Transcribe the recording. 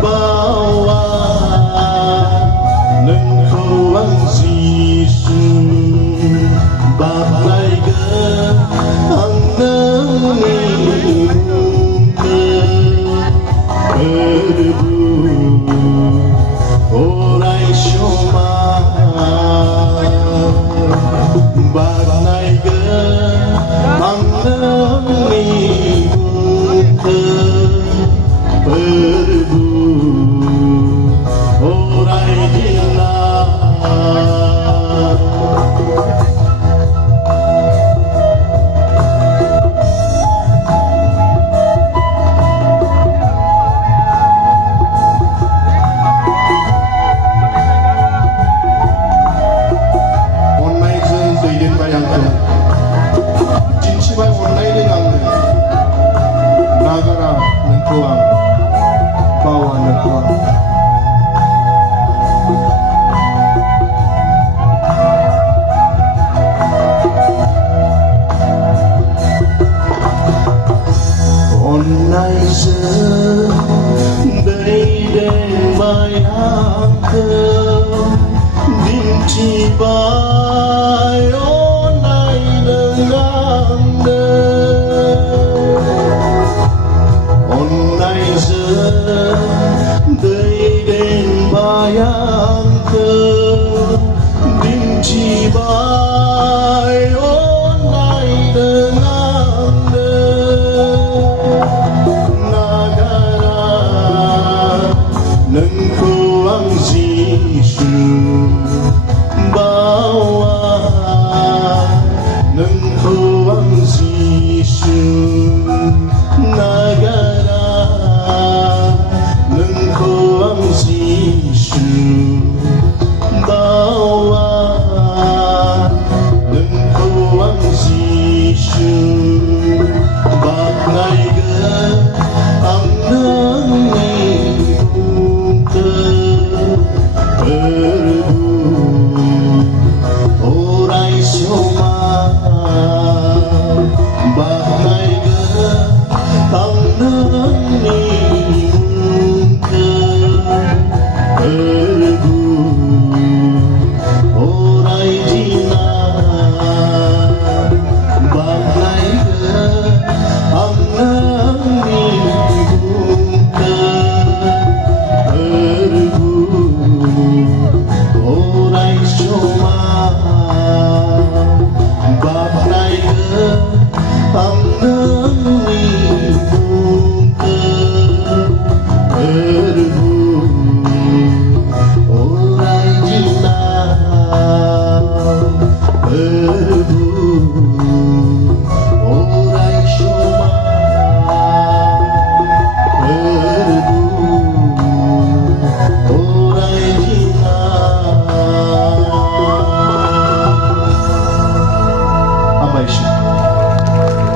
bawa nengkau ang Yesu bagai ang berdebu orai syoma bagai ang berdebu orai dina 진치발 온라인에 남는 나가라 능크왕 바와 능크왕 온라인에서 내일의 마양큼 딘치바요 bayang ke benci bayon nai dengan negara nengkuang Yesu bawa nengkuang Yesu negara nengkuang Yesu bawa nengkuang Yesu bagai ang nanging berdebu orai syoma bagai ang nanging berdebu orai dina bagai ang nanging berdebu orai syoma bagai ang